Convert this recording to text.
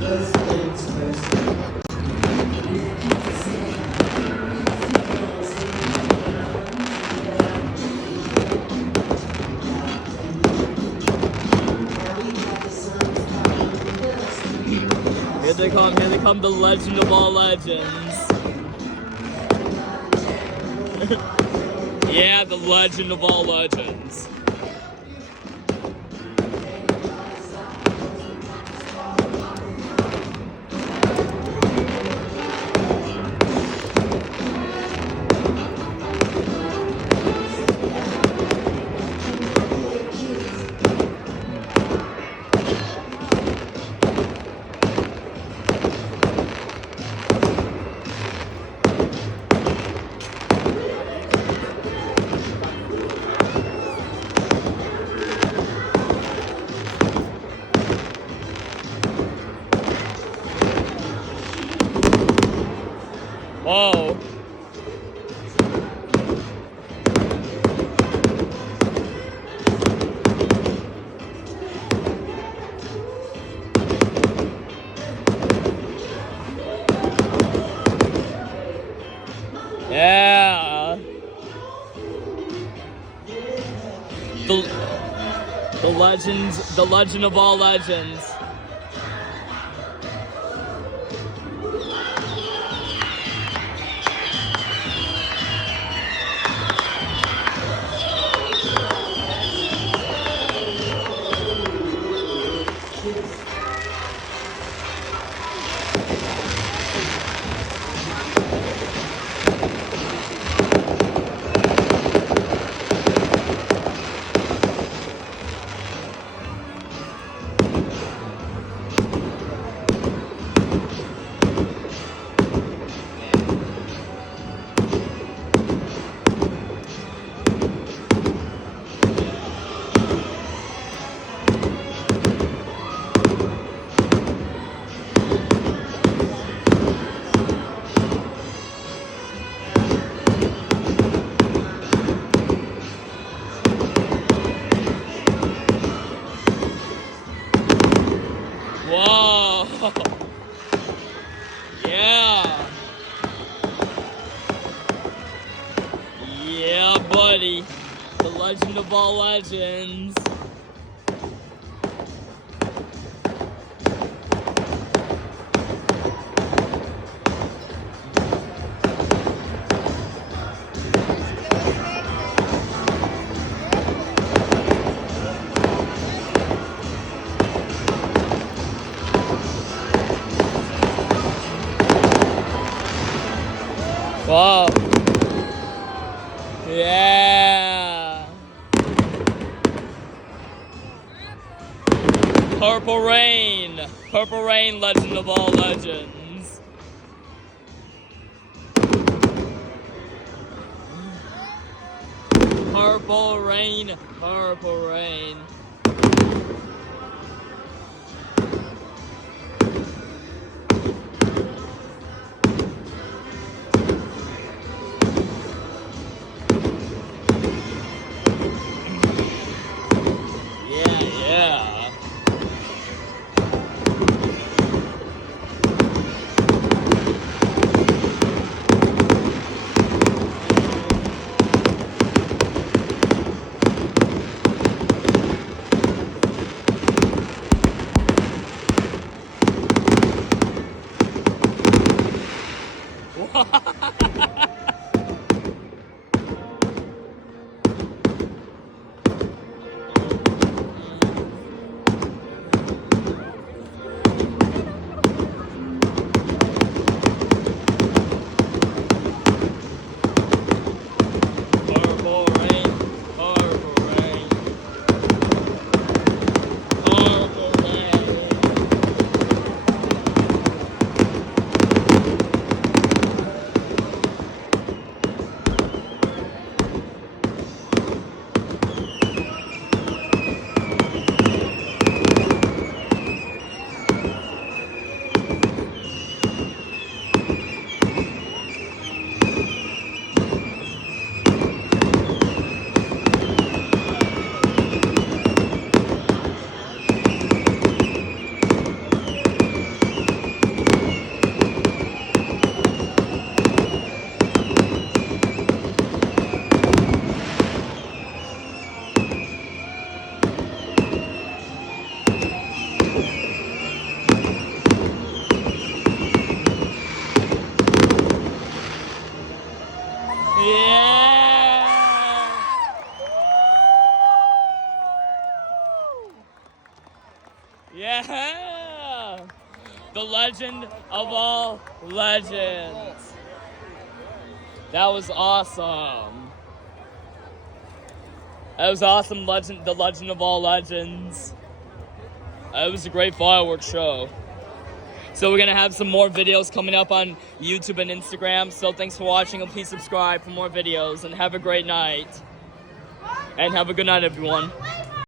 Here they come, the legend of all legends. Yeah, the legend of all legends. Whoa. Yeah. The legend of all legends. Whoa. Yeah. Yeah, buddy. The legend of all legends. Whoa. Yeah. Purple Rain. Purple Rain, legend of all legends. Purple Rain. Purple Rain. Yeah. Purple Rain. Purple Rain. Purple Rain. Yeah! The legend of all legends. That was awesome. That was awesome, the legend of all legends. It was a great fireworks show. So we're going to have some more videos coming up on YouTube and Instagram. So thanks for watching, and please subscribe for more videos. And have a great night. And have a good night, everyone.